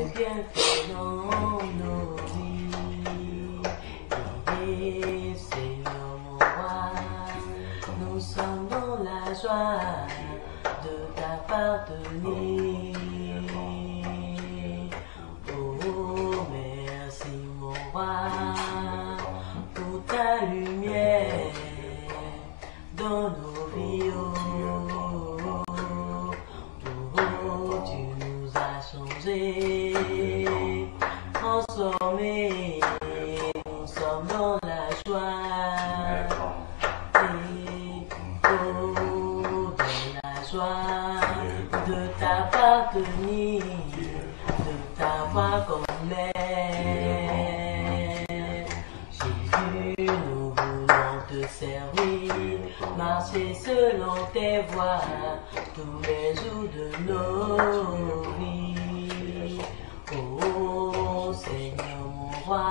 bienfaits dans nos vies. Et Seigneur mon roi, nous sommes dans la joie de t'appartenir. Oh, merci mon roi pour ta lumière dans nos vies. Oh, tu nous as changés, transformés, nous sommes dans la joie. Et oh, dans la joie de t'appartenir, de t'avoir comme mère. Jésus, nous voulons te servir, marcher selon tes voies tous les jours de nos vies. Oh Seigneur mon roi,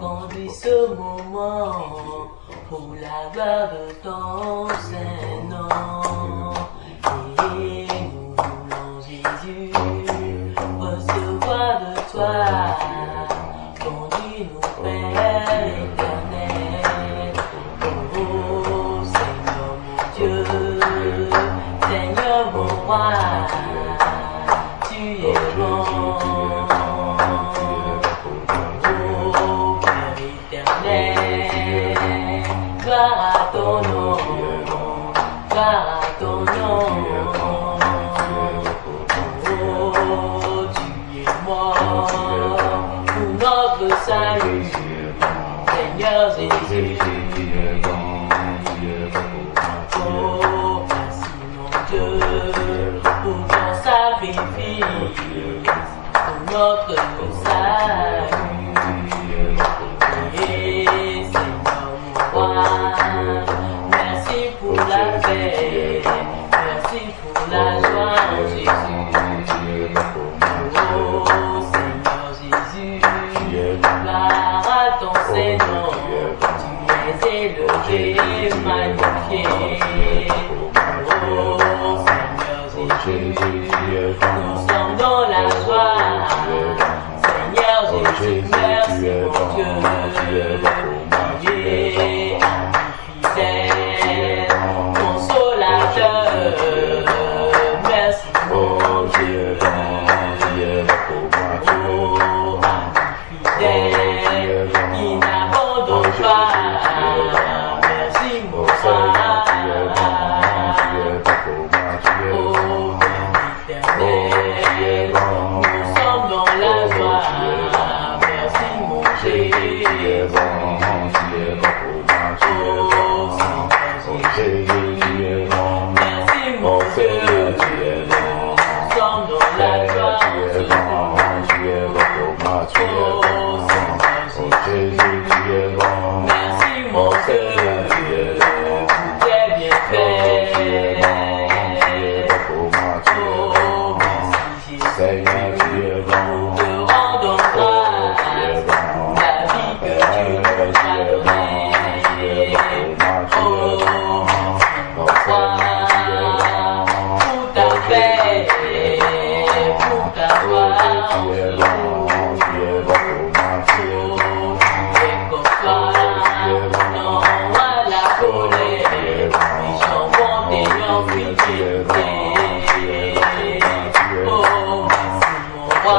conduis ce moment pour la gloire de ton Saint-Nom. Et nous voulons Jésus recevoir de toi. Conduis-nous Père éternel. Oh Seigneur mon Dieu, Seigneur mon roi, tu es bon. Oh Père éternel, gloire à ton nom, gloire à ton nom. Oh, tu es mort pour notre salut, Seigneur Jésus. Oh, merci mon Dieu pour ton sacrifice, pour notre salut. Et Seigneur mon roi, merci pour la paix, merci pour la joie en Jésus. Oh Seigneur Jésus, gloire à ton Seigneur, tu es élevé, magnifié. Oh Seigneur Jésus, nous sommes dans la joie. Seigneur Jésus, merci mon Dieu. Tu es fidèle, consolateur. Merci mon Dieu. Oh, fidèle, qui n'abandonne pas. Merci mon roi. Oh, éternel, nous sommes dans la joie. Merci mon Jésus. Oh, Seigneur Jésus, merci mon Dieu. Nous sommes dans la joie. Oh, Seigneur Jésus, merci mon Dieu pour tes bienfaits. Oh, merci Jésus, nous te rendons grâce pour la vie que tu nous as donnée. Oh, merci mon roi pour ta paix, pour ta gloire. Oh, merci mon roi,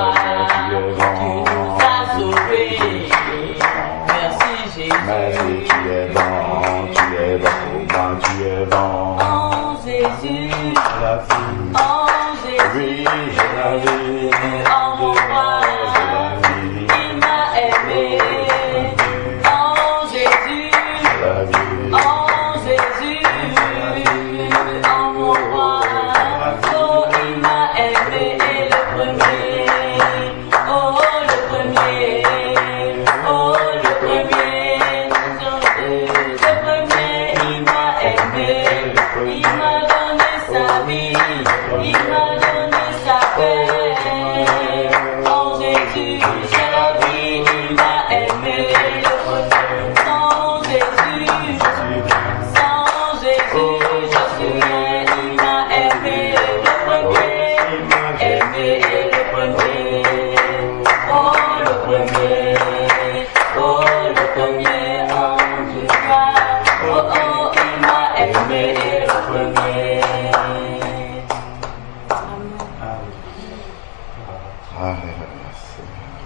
Alléluia, Seigneur.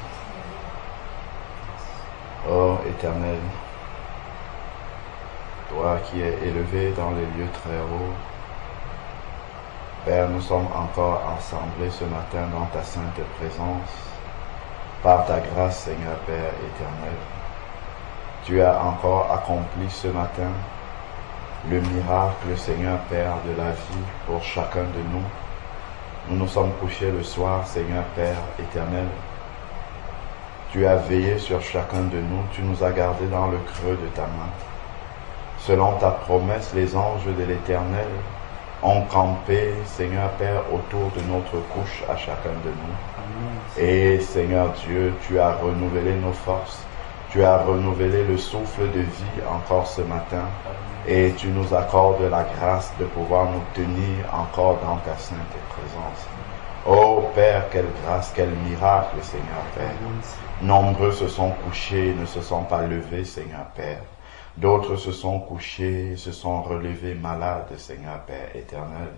Oh Éternel, toi qui es élevé dans les lieux très hauts, Père, nous sommes encore assemblés ce matin dans ta sainte présence, par ta grâce, Seigneur Père éternel. Tu as encore accompli ce matin le miracle, Seigneur Père, de la vie pour chacun de nous. Nous nous sommes couchés le soir, Seigneur Père éternel. Tu as veillé sur chacun de nous, tu nous as gardés dans le creux de ta main. Selon ta promesse, les anges de l'Éternel ont campé, Seigneur Père, autour de notre couche à chacun de nous. Et Seigneur Dieu, tu as renouvelé nos forces, tu as renouvelé le souffle de vie encore ce matin, et tu nous accordes la grâce de pouvoir nous tenir encore dans ta sainte présence. Oh Père, quelle grâce, quel miracle, Seigneur Père. Nombreux se sont couchés, ne se sont pas levés, Seigneur Père. D'autres se sont couchés, se sont relevés malades, Seigneur Père éternel.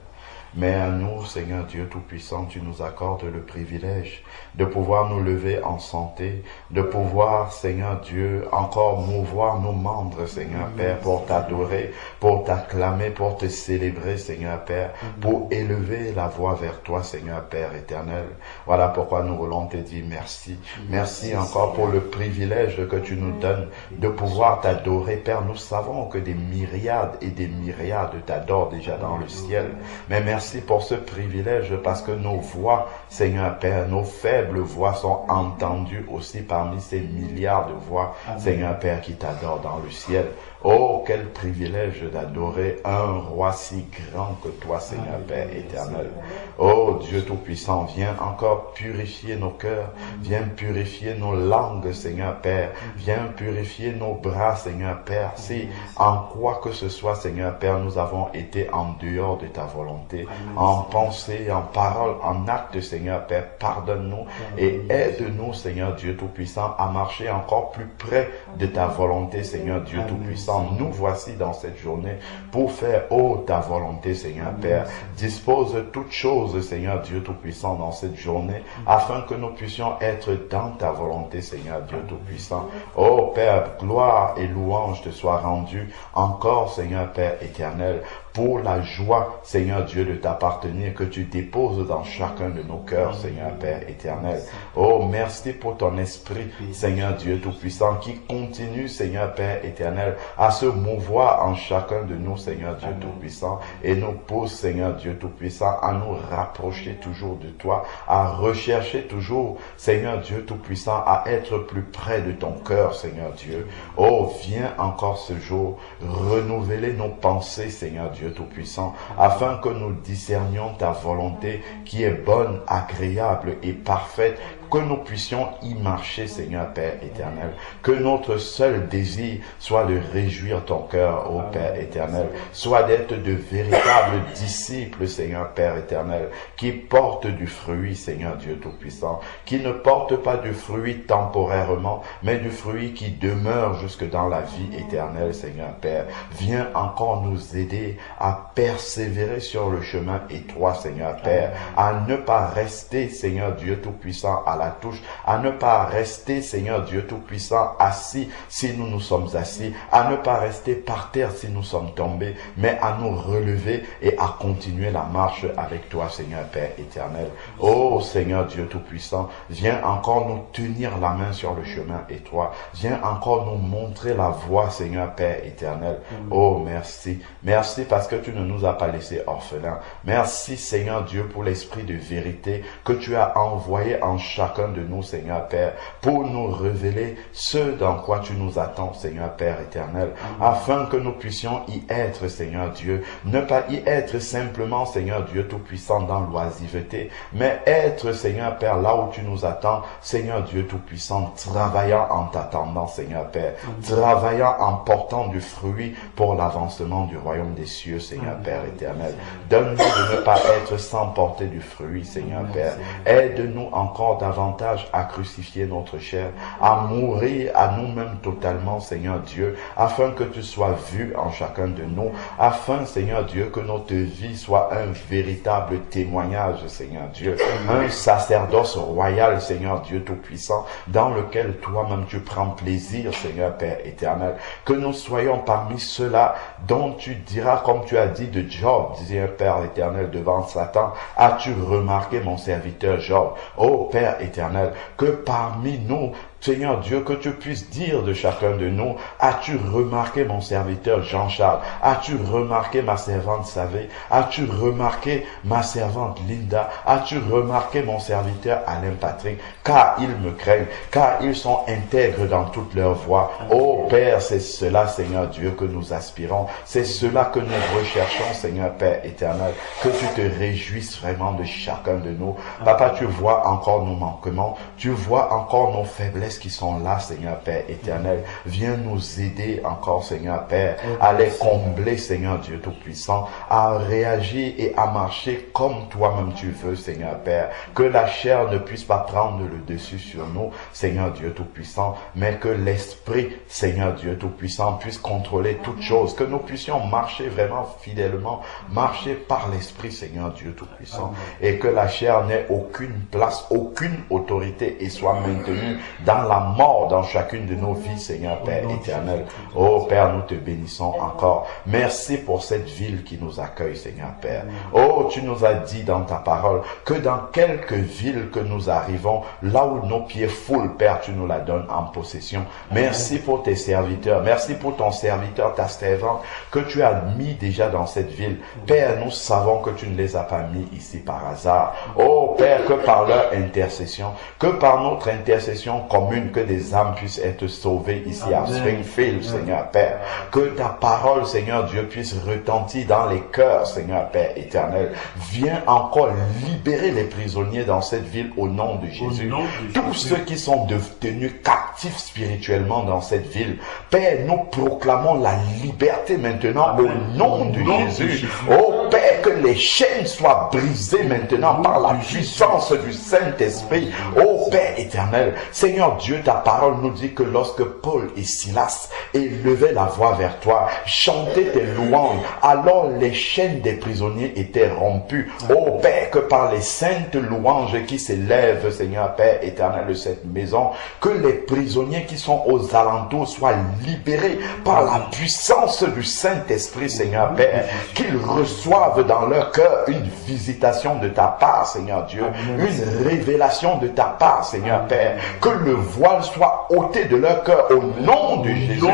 Mais à nous, Seigneur Dieu Tout-Puissant, tu nous accordes le privilège de pouvoir nous lever en santé, de pouvoir, Seigneur Dieu, encore mouvoir nos membres, Seigneur Père, pour t'adorer, pour t'acclamer, pour te célébrer, Seigneur Père, pour élever la voix vers toi, Seigneur Père éternel. Voilà pourquoi nous voulons te dire merci. Merci encore pour le privilège que tu nous donnes de pouvoir t'adorer, Père. Nous savons que des myriades et des myriades t'adorent déjà dans le ciel. Mais merci pour ce privilège parce que nos voix, Seigneur Père, nos faibles voix sont entendues aussi parmi ces milliards de voix, Seigneur Père, qui t'adorent dans le ciel. Oh, quel privilège d'adorer un roi si grand que toi, Seigneur Père éternel. Oh, Dieu Tout-Puissant, viens encore purifier nos cœurs, viens purifier nos langues, Seigneur Père, viens purifier nos bras, Seigneur Père. Si en quoi que ce soit, Seigneur Père, nous avons été en dehors de ta volonté, en pensée, en parole, en acte, Seigneur Père, pardonne-nous et aide-nous, Seigneur Dieu Tout-Puissant, à marcher encore plus près de ta volonté, Seigneur Dieu Tout-Puissant. Nous voici dans cette journée pour faire, oh, ta volonté, Seigneur Père. Dispose toutes choses, Seigneur Dieu Tout-Puissant, dans cette journée, afin que nous puissions être dans ta volonté, Seigneur Dieu Tout-Puissant. Oh, Père, gloire et louange te soient rendues encore, Seigneur Père éternel, pour la joie, Seigneur Dieu, de t'appartenir, que tu déposes dans chacun de nos cœurs, Seigneur Père éternel. Oh, merci pour ton esprit, Seigneur Dieu Tout-Puissant, qui continue, Seigneur Père éternel, à se mouvoir en chacun de nous, Seigneur Dieu Tout-Puissant, et nous pousse, Seigneur Dieu Tout-Puissant, à nous rapprocher toujours de toi, à rechercher toujours, Seigneur Dieu Tout-Puissant, à être plus près de ton cœur, Seigneur Dieu. Oh, viens encore ce jour renouveler nos pensées, Seigneur Dieu Tout-Puissant, afin que nous discernions ta volonté qui est bonne, agréable et parfaite, que nous puissions y marcher, Seigneur Père éternel. Que notre seul désir soit de réjouir ton cœur, ô Père éternel, soit d'être de véritables disciples, Seigneur Père éternel, qui portent du fruit, Seigneur Dieu Tout-Puissant, qui ne portent pas du fruit temporairement, mais du fruit qui demeure jusque dans la vie éternelle, Seigneur Père. Viens encore nous aider à persévérer sur le chemin étroit, Seigneur Père, à ne pas rester, Seigneur Dieu Tout-Puissant, à la touche, à ne pas rester, Seigneur Dieu Tout-Puissant, assis si nous nous sommes assis, à ne pas rester par terre si nous sommes tombés, mais à nous relever et à continuer la marche avec toi, Seigneur Père éternel. Oh Seigneur Dieu Tout-Puissant, viens encore nous tenir la main sur le chemin étroit, viens encore nous montrer la voie, Seigneur Père éternel. Oh merci, merci parce que tu ne nous as pas laissés orphelins. Merci Seigneur Dieu pour l'esprit de vérité que tu as envoyé en chacun de nous, Seigneur Père, pour nous révéler ce dans quoi tu nous attends, Seigneur Père éternel, afin que nous puissions y être, Seigneur Dieu, ne pas y être simplement, Seigneur Dieu Tout-Puissant, dans l'oisiveté, mais être, Seigneur Père, là où tu nous attends, Seigneur Dieu Tout-Puissant, travaillant en t'attendant, Seigneur Père, travaillant en portant du fruit pour l'avancement du royaume des cieux, Seigneur Père éternel. Donne-nous de ne pas être sans porter du fruit, Seigneur Père. Aide-nous encore davantage davantage à crucifier notre chair, à mourir à nous-mêmes totalement, Seigneur Dieu, afin que tu sois vu en chacun de nous, afin, Seigneur Dieu, que notre vie soit un véritable témoignage, Seigneur Dieu, un sacerdoce royal, Seigneur Dieu Tout-Puissant, dans lequel toi-même tu prends plaisir, Seigneur Père éternel, que nous soyons parmi ceux-là dont tu diras, comme tu as dit de Job, disait un Père éternel devant Satan, as-tu remarqué mon serviteur Job? Ô Père éternel, que parmi nous, Seigneur Dieu, que tu puisses dire de chacun de nous, as-tu remarqué mon serviteur Jean-Charles? As-tu remarqué ma servante Savé? As-tu remarqué ma servante Linda? As-tu remarqué mon serviteur Alain Patrick? Car ils me craignent, car ils sont intègres dans toutes leurs voies. Ô Père, c'est cela, Seigneur Dieu, que nous aspirons. C'est cela que nous recherchons, Seigneur Père éternel. Que tu te réjouisses vraiment de chacun de nous. Papa, tu vois encore nos manquements. Tu vois encore nos faiblesses qui sont là, Seigneur Père éternel. Viens nous aider encore, Seigneur Père, à les combler, Seigneur Dieu Tout-Puissant, à réagir et à marcher comme toi-même tu veux, Seigneur Père. Que la chair ne puisse pas prendre le dessus sur nous, Seigneur Dieu Tout-Puissant, mais que l'Esprit, Seigneur Dieu Tout-Puissant, puisse contrôler toutes choses, que nous puissions marcher vraiment fidèlement, marcher par l'Esprit, Seigneur Dieu Tout-Puissant, et que la chair n'ait aucune place, aucune autorité et soit maintenue dans la mort dans chacune de nos vies, Seigneur Père éternel. Oh Père, nous te bénissons encore. Merci pour cette ville qui nous accueille, Seigneur Père. Oh, tu nous as dit dans ta parole que dans quelques villes que nous arrivons, là où nos pieds foulent, Père, tu nous la donnes en possession. Merci pour tes serviteurs. Merci pour ton serviteur, ta servante, que tu as mis déjà dans cette ville. Père, nous savons que tu ne les as pas mis ici par hasard. Oh Père, que par leur intercession, que par notre intercession commune, que des âmes puissent être sauvées ici à Springfield, Seigneur Père. Que ta parole, Seigneur Dieu, puisse retentir dans les cœurs, Seigneur Père éternel. Viens encore libérer les prisonniers dans cette ville au nom de Jésus. Tous ceux qui sont devenus captifs spirituellement dans cette ville, Père, nous proclamons la liberté maintenant au nom de Jésus. Oh Père, que les chaînes soient brisées maintenant par la puissance du Saint-Esprit. Oh Père éternel, Seigneur Dieu, ta parole nous dit que lorsque Paul et Silas élevaient la voix vers toi, chantaient tes louanges, alors les chaînes des prisonniers étaient rompues. Oh Père, que par les saintes louanges qui s'élèvent, Seigneur Père éternel de cette maison, que les prisonniers qui sont aux alentours soient libérés par la puissance du Saint-Esprit, Seigneur Père, qu'ils reçoivent dans leur cœur une visitation de ta part, Seigneur Dieu, une révélation de ta part, Seigneur Père, que le voile soit ôté de leur cœur au nom de Jésus.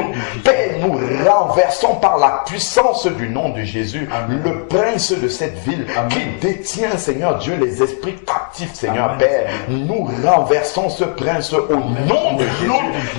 Père, nous renversons par la puissance du nom de Jésus le prince de cette ville qui détient, Seigneur Dieu, les esprits captifs, Seigneur Père. Nous renversons ce prince au nom de Jésus.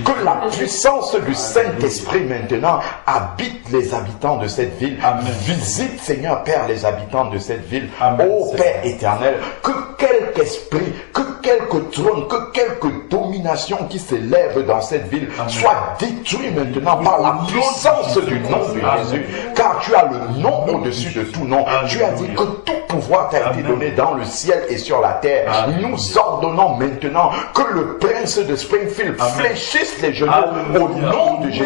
Que la puissance du Saint-Esprit maintenant habite les habitants de cette ville. Visite, Seigneur Père, les habitants de cette ville. Ô Père éternel, que quelque esprit, que quelque trône, que quelque domination qui s'élève dans cette ville soit détruit maintenant par la puissance du nom de Jésus, car tu as le nom au-dessus de tout nom. Tu as dit que tout pouvoir t'a été donné dans le ciel et sur la terre. Nous ordonnons maintenant que le prince de Springfield fléchisse les genoux au nom de Jésus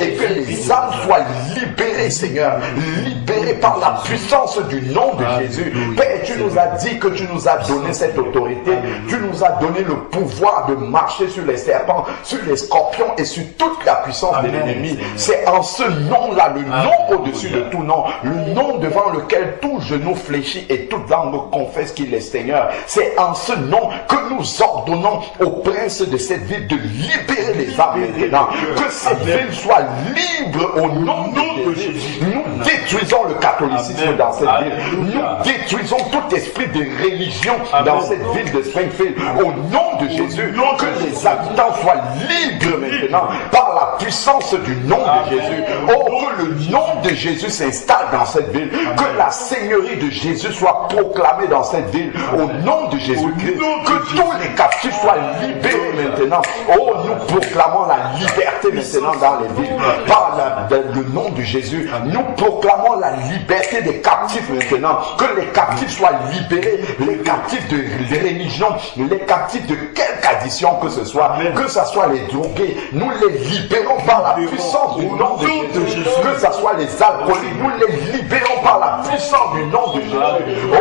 et que les âmes soient libérées, Seigneur, libérées par la puissance du nom de Jésus. Père, tu nous as dit que tu nous as donné cette autorité, tu nous as donné le pouvoir de marcher sur les serpents, sur les scorpions et sur toute la puissance de l'ennemi. C'est en ce nom-là, le nom au-dessus de tout nom, le nom devant lequel tout genou fléchit et toute langue confesse qu'il est Seigneur. C'est en ce nom que nous ordonnons au prince de cette ville de libérer les âmes maintenant. Que cette ville soit libre au nom de Jésus. Nous détruisons le catholicisme dans cette ville. Nous détruisons tout esprit de religion dans cette ville de Springfield. Au nom de Jésus, que les habitants soient libres maintenant par la puissance du nom de Jésus. Oh, que le nom de Jésus s'installe dans cette ville. Que la seigneurie de Jésus soit proclamée dans cette ville. Au nom de Jésus-Christ, que tous les captifs soient libérés maintenant. Oh, nous proclamons la liberté maintenant dans les villes. Par le nom de Jésus, nous proclamons la liberté des captifs maintenant. Que les captifs soient libérés, les captifs de religion, les captifs de quelque addition que ce soit, que ce soit les drogués, nous les libérons par la puissance du nom de Jésus. Que ce soit les alcooliques, nous les libérons par la puissance du nom de Jésus.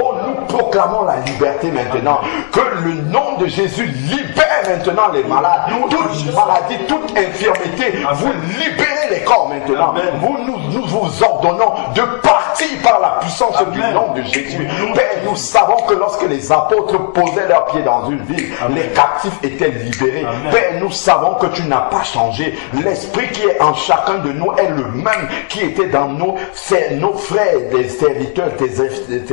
Oh, nous proclamons la liberté maintenant. Que le nom de Jésus libère maintenant les malades. Toute maladie, toute infirmité, vous libérez les corps maintenant. Nous vous ordonnons de partir par la puissance du nom de Jésus. Père, nous savons que lorsque les apôtres posaient leurs pieds dans une ville, les captifs étaient libérés. Père, nous savons que tu n'as pas changé. L'esprit qui est en chacun de nous est le même qui était dans nous. C'est nos frères, les serviteurs, tes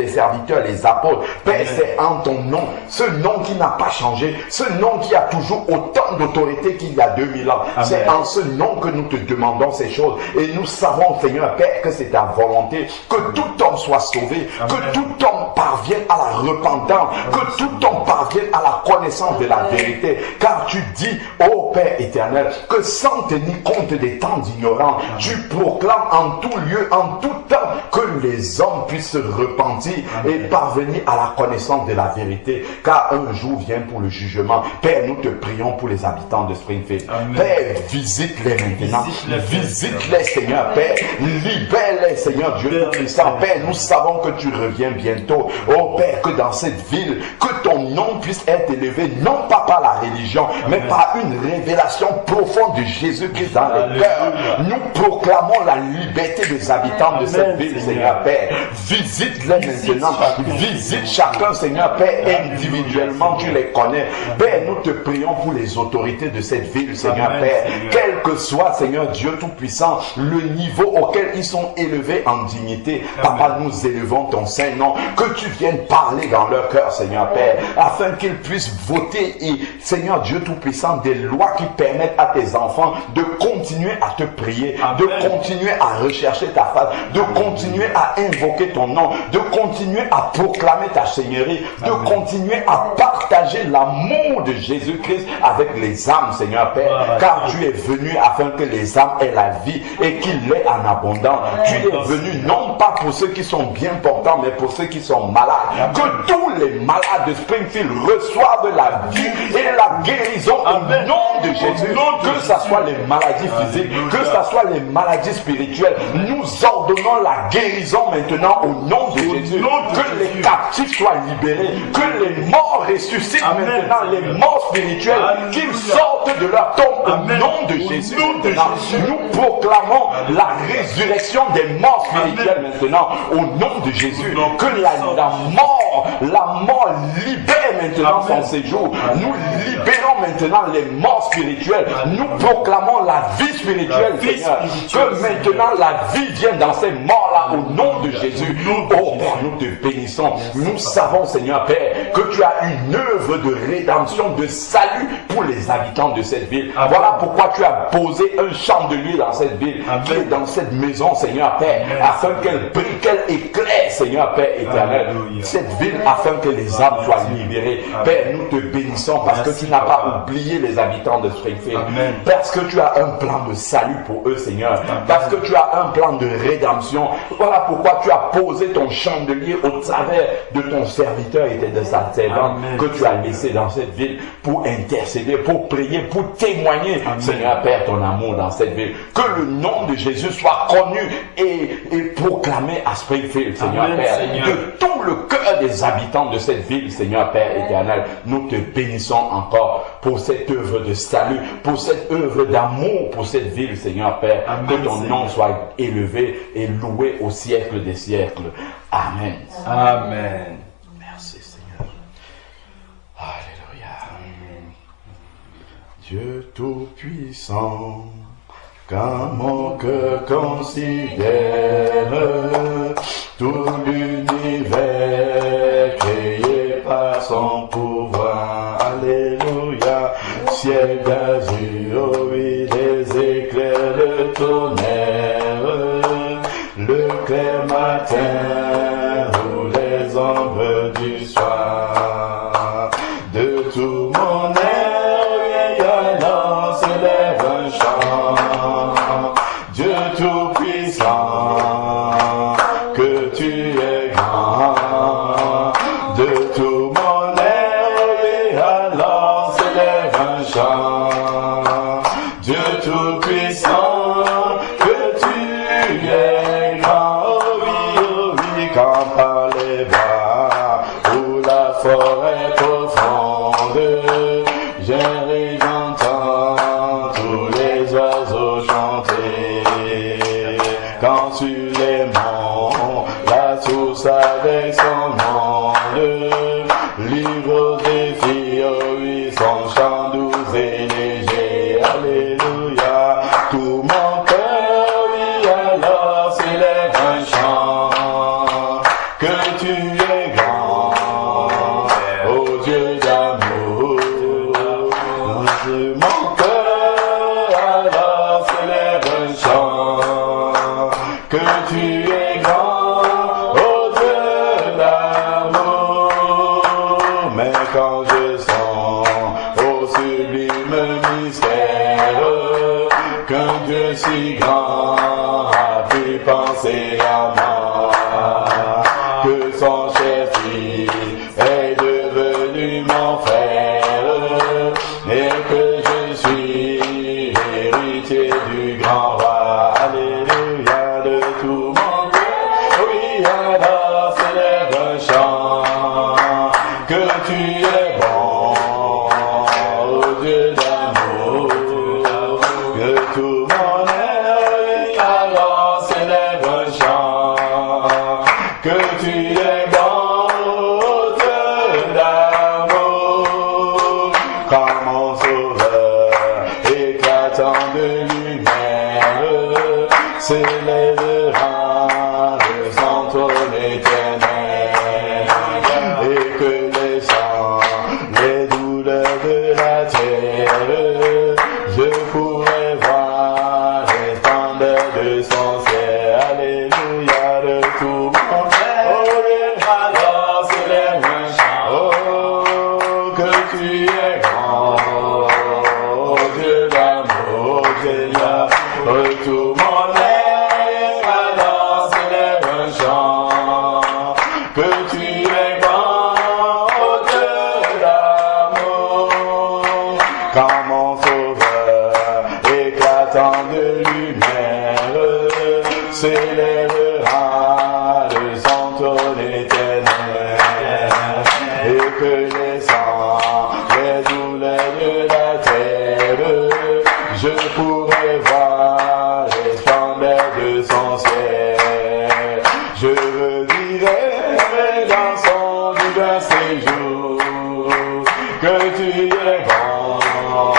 serviteurs, les apôtres. Père, c'est en ton nom, ce nom qui n'a pas changé, ce nom qui a toujours autant d'autorité qu'il y a 2000 ans. C'est en ce nom que nous te demandons ces choses. Et nous savons, Seigneur Père, que c'est ta volonté que tout homme soit sauvé, que tout homme parvienne à la repentance, que tout homme parvienne à la connaissance de la vérité. Car tu dis, ô Père éternel, que sans tenir compte des temps d'ignorance, tu proclames en tout lieu, en tout temps, que les hommes puissent se repentir et parvenir à la connaissance de la vérité. Car un jour vient pour le jugement. Père, nous te prions pour les habitants de Springfield. Père, visite-les maintenant. Visite-les, Seigneur Père. Libère-les, Seigneur Dieu Tout-Puissant. Père, nous savons que tu reviens bientôt. Oh Père, que dans cette ville, que ton nom puisse être élevé, non pas par la religion, mais par une révélation profonde de Jésus-Christ dans les cœurs. Nous proclamons la liberté des habitants de cette ville, Seigneur Père. Visite-les maintenant. Visite chacun, Seigneur Père, individuellement, tu les connais. Père, nous te prions pour les autorités de cette ville, Seigneur Père. Quel que soit, Seigneur Dieu Tout-Puissant, le niveau auquel ils sont élevés en dignité, Papa, nous élevons ton Saint-Nom. Que tu viennes parler dans leur cœur, Seigneur Père, afin qu'ils puissent voter, et Seigneur Dieu Tout-Puissant, des lois qui permettent à tes enfants de continuer à te prier, de continuer à rechercher ta face, de continuer à invoquer ton nom, de continuer à proclamer ta seigneurie, de continuer à partager l'amour de Jésus-Christ avec les âmes, Seigneur Père, car tu es venu afin que les âmes aient la vie et qu'il l'ait en abondance. Tu es venu non pas pour ceux qui sont bien portants, mais pour ceux qui sont malades. Que tous les malades de Springfield reçoivent la vie et la guérison au nom de Jésus. Que ce soit les maladies physiques, que ce soit les maladies spirituelles, nous ordonnons la guérison maintenant au nom de Jésus. Que les captifs soient libérés, que les morts ressuscitent maintenant, les morts spirituels, qu'ils sortent de leur tombe au nom de Jésus. Nous proclamons la résurrection des morts spirituels maintenant au nom de Jésus. Que la mort libère maintenant son séjour. Nous libérons maintenant les morts spirituels. Nous proclamons la vie spirituelle, Seigneur. Que maintenant la vie vienne dans ces morts-là au nom de Jésus. Oh Père, nous te bénissons. Nous savons, Seigneur Père, que tu as une œuvre de rédemption, de salut pour les habitants de cette ville. Voilà pourquoi tu as posé un chandelier dans cette ville, dans cette maison, Seigneur Père, afin qu'elle brille, qu'elle éclaire, Seigneur Père éternel, cette ville, afin que les âmes soient libérées. Père, nous te bénissons parce que tu n'as pas oublié les habitants de Springfield, parce que tu as un plan de salut pour eux, Seigneur, parce que tu as un plan de rédemption. Voilà pourquoi tu as posé ton chandelier au travers de ton serviteur et de sa servante que tu as laissé dans cette ville pour intercéder, pour prier, pour témoigner, Seigneur Père, ton amour dans cette ville. Que le nom de Jésus soit connu et proclamé à Springfield, Seigneur Père, de tout le cœur des habitants de cette ville, Seigneur Père éternel. Nous te bénissons encore pour cette œuvre de salut, pour cette œuvre d'amour pour cette ville, Seigneur Père. Que ton nom soit élevé et loué au siècle des siècles. Amen. Amen. Merci, Seigneur. Alléluia. Dieu Tout-Puissant, quand mon cœur considère tout l'univers créé par son pouvoir. Alléluia. Ciel d'azur, oui, les éclairs, le tonnerre, le clair matin ou les ombres du soir. De tout mon être, chant. Dieu tout-puissant, que tu es grand, oh oui, quand par les bois ou la forêt profonde, j'entends tous les oiseaux chanter. Quand sur les monts, la source avec son monde, livre des filles, oh oui, son chant doux et léger. Alléluia, tout mon cœur, oui, alors s'élève un chant, que tu es grand, ô Dieu d'amour. Tout mon cœur, alors s'élève un chant, que tu es grand, ô Dieu d'amour. Mais quand je sens au sublime mystère qu'un Dieu si grand a pu penser à moi, que son cher fils est devenu mon frère et que je suis héritier du grand roi. Alléluia, de tout mon cœur, oui, alors s'élève un chant, que tu es bon, ô Dieu d'amour, que tout mon être, oui, alors s'élève un chant, que tu es bon, ô Dieu d'amour, quand mon sauveur éclatant de lumière s'élèvera de son trône éternel, et que les sangs, les douleurs de la terre, je pourrai voir les standards de son ciel. Alléluia, de tout mon cœur, oh, alors s'élève un chant, oh, que tu es grand, oh Dieu d'amour, Dieu d'amour, de tout mon être, alors s'élève un chant, que tu es grand, oh Dieu d'amour. Quand mon sauveur éclatant de lumière s'élèvera de son trône éternel, et que les sangs, les douleurs de la terre, je pourrai voir les splendeurs de son ciel. Je revivrai dans son divin séjour, que tu es grand,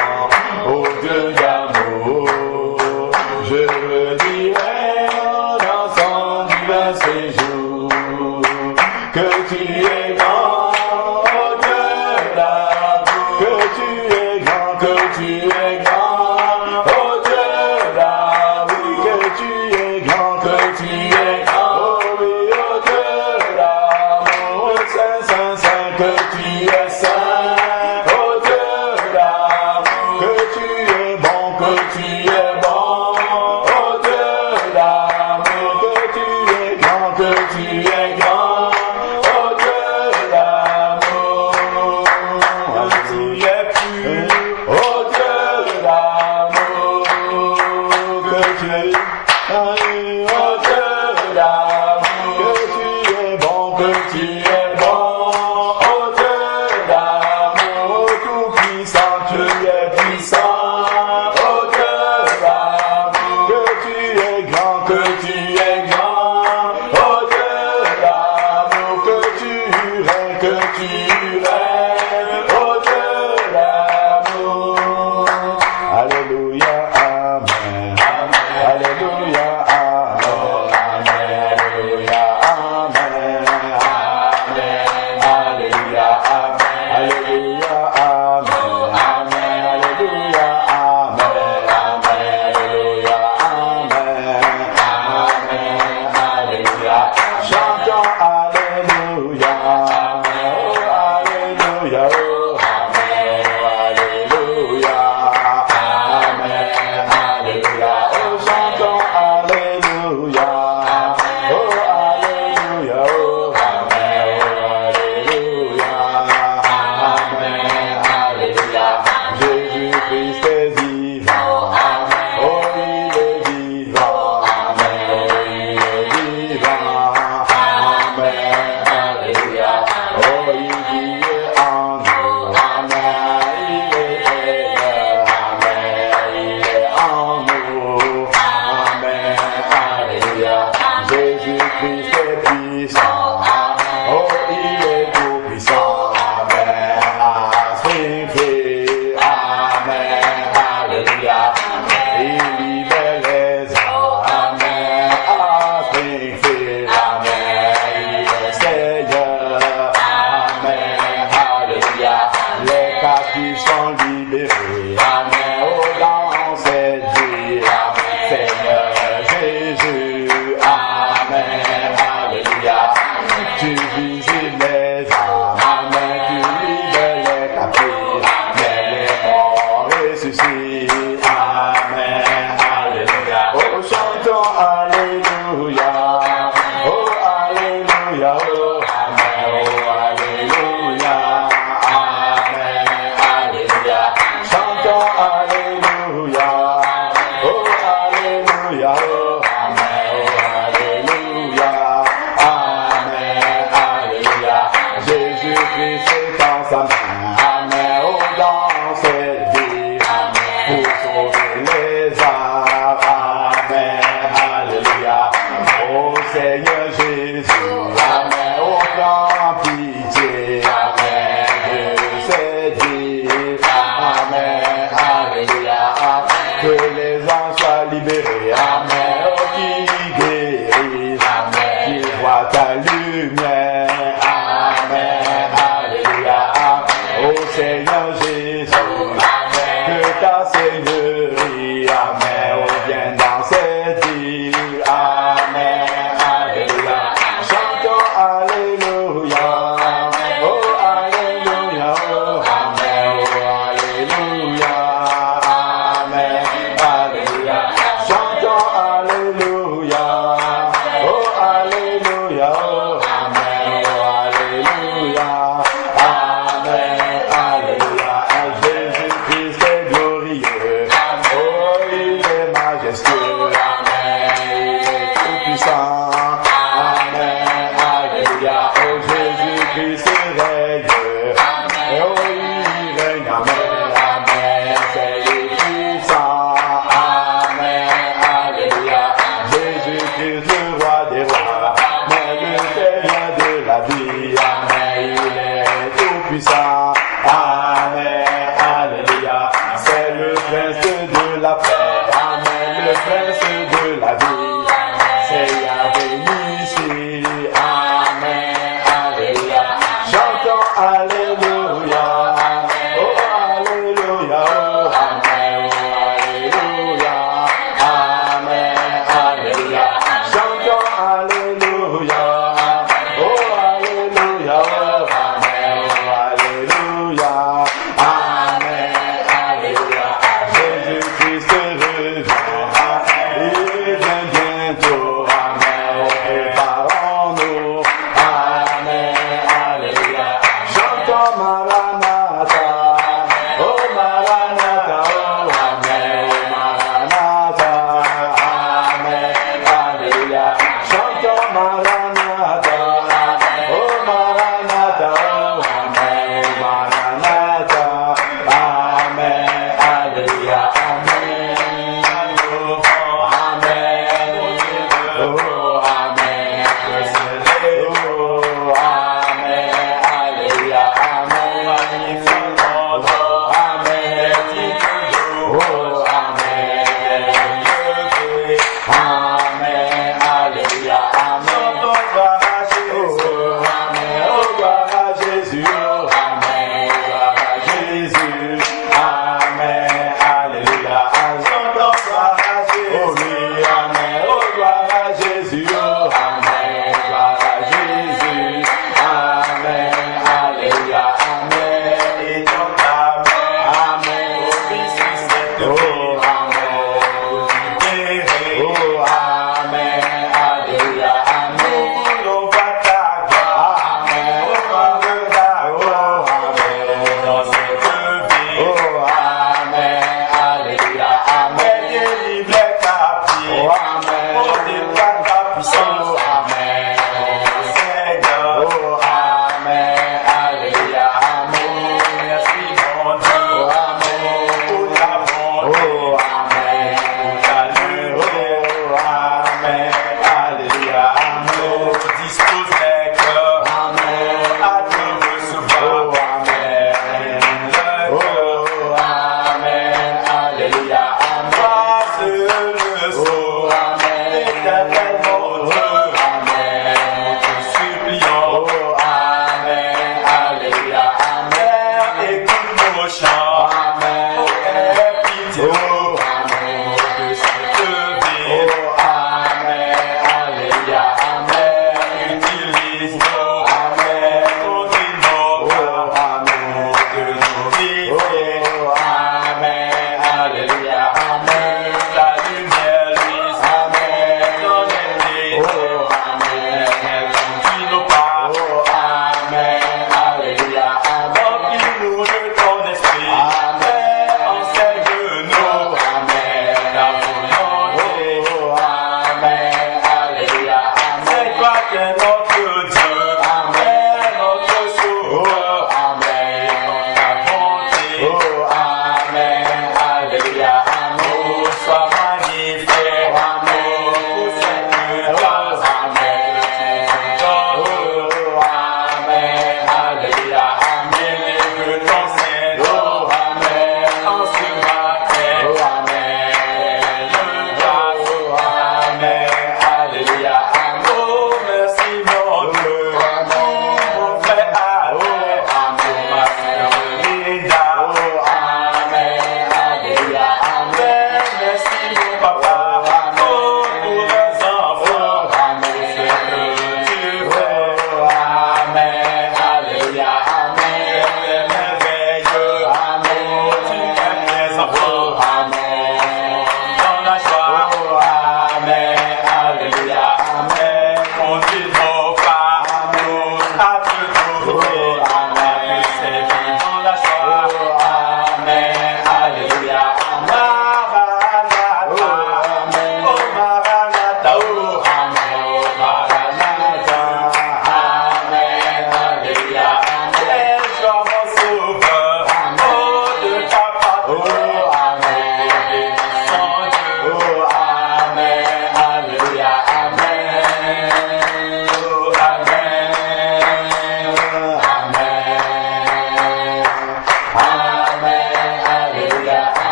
Jésus-Christ est vivant. Oh, il est vivant. Amen. Oh, il est vivant. Amen. Alléluia. Oh, il vit en nous. Amen. Il est là. Amen. Il est en nous. Amen. Alléluia. Jésus-Christ est puissant. Oh, il est tout puissant. Amen. À Springfield. Amen. Alléluia. Il libère les âmes. Amen. À Springfield. Amen. Il est Seigneur. Amen. Alléluia. Les captifs sont libérés. Amen. Oh, dans cette vie. Amen. Seigneur Jésus. Amen. Alléluia. Tu visites les âmes. Amen. Tu libères les captifs. Mais les morts ressuscitent. Amen. Alléluia. Oh, chantons Alléluia. Oh, Alléluia. Oh, Amen. Oh, Alléluia. Amen. Alléluia. Chantons Alléluia. Oh, Alléluia. Oh, Amen. Oh, Alléluia. Amen. Alléluia. Jésus-Christ est dans sa main. Amen. Oh, dans cette vie. Amen. Pour sauver les âmes. Amen. Alléluia. Oh, Seigneur Jésus. Amen. Oh, prends pitié. Amen. De cette vie. Amen. Alléluia. Que les anges soient libérés. Amen. Oh, qui guérissent. Amen. Qui voient ta lumière. Amen. Alléluia. Oh, Seigneur Jésus. Amen. Que ta Seigneurie. Amen. Oh, vienne dans cette vie. Amen. Alléluia. Chantons Alléluia. Oh, Alléluia. Oh, Amen. Oh, Alléluia. Amen. Alléluia. Chantons Alléluia. Oh, Alléluia. Oh, Amen. Oh, Alléluia. Amen. Alléluia. Jésus-Christ est glorieux. Oh, il est majestueux. Amen. Il est tout puissant. Amen. Alléluia. Oh, Jésus-Christ règne. Oh, il règne. Amen. Amen. C'est le puissant. Amen. Alléluia. Jésus-Christ, le roi des rois. Mais le Seigneur de la vie. Amen. Il est tout puissant. Amen. Alléluia. C'est le prince de la paix. Amen. Le prince de la vie. C'est Yahvé ici. Amen. Alléluia. Chantons Alléluia. Oh, Alléluia. Oh, Amen. Oh, Alléluia. Amen. Alléluia. Chantons Alléluia. Oh, Alléluia. Oh, Amen. Oh, Alléluia. Amen. Alléluia.